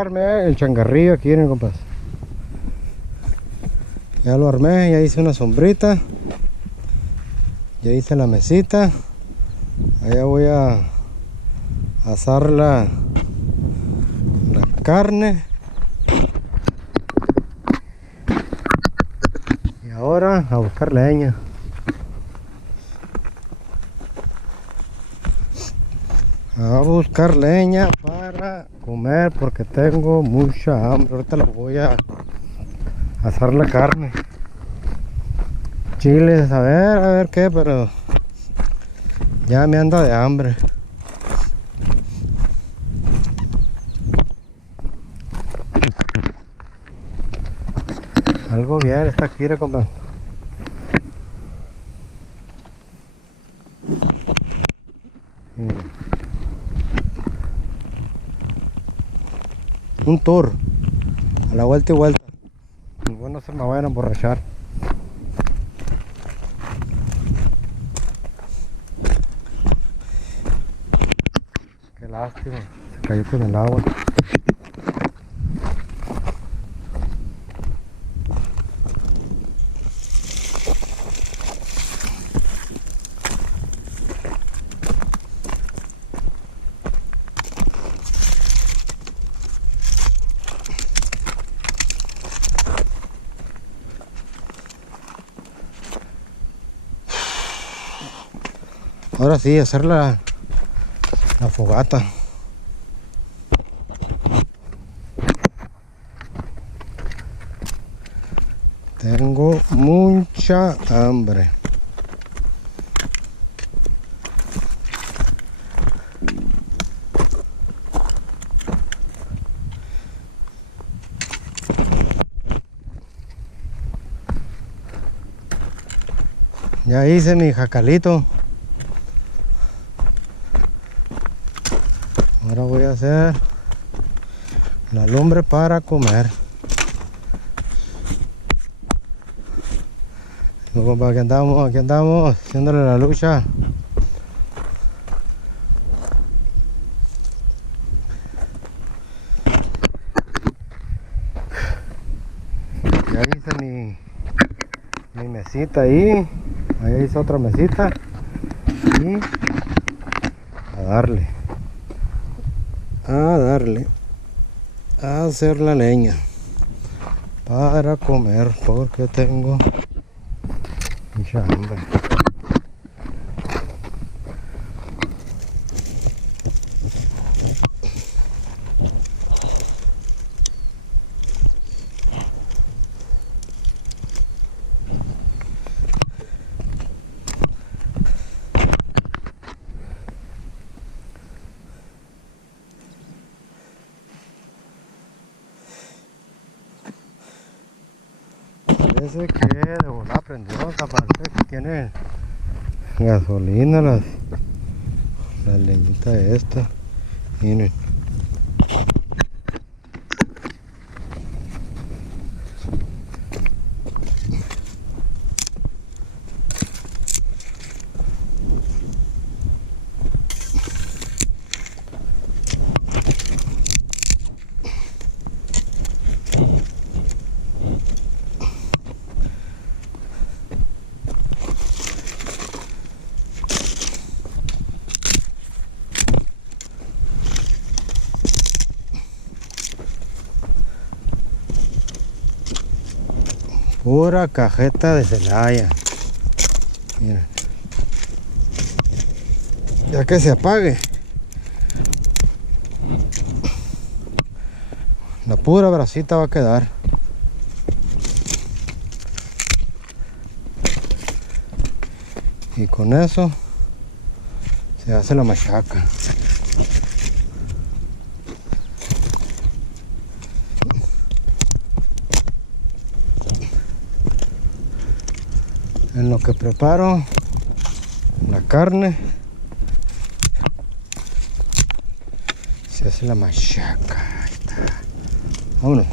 armé el changarrillo aquí, miren, compas. Ya lo armé, ya hice una sombrita. Ya hice la mesita. Allá voy a asar la carne. Y ahora a buscar leña. A buscar leña para comer porque tengo mucha hambre. Ahorita la voy a asar la carne. Chiles, a ver qué, pero ya me anda de hambre. Algo bien está aquí, compa. Un tour a la vuelta y vuelta. Bueno, no se me vayan a emborrachar. Qué lástima, se cayó con el agua. Ahora sí, hacer la fogata. Tengo mucha hambre. Ya hice mi jacalito. Ahora voy a hacer la lumbre para comer. No, compa, aquí andamos, haciéndole la lucha. Ya hice mi mesita ahí. Ahí hice otra mesita. Y a darle. A hacer la leña para comer porque tengo mucha hambre. Parece que de volar prendió, parece que tiene gasolina la leñita esta. Miren. Pura cajeta de Celaya. Miren. Ya que se apague, la pura bracita va a quedar. Y con eso se hace la machaca. En lo que preparo la carne, se hace la machaca. Ahí está. Vámonos.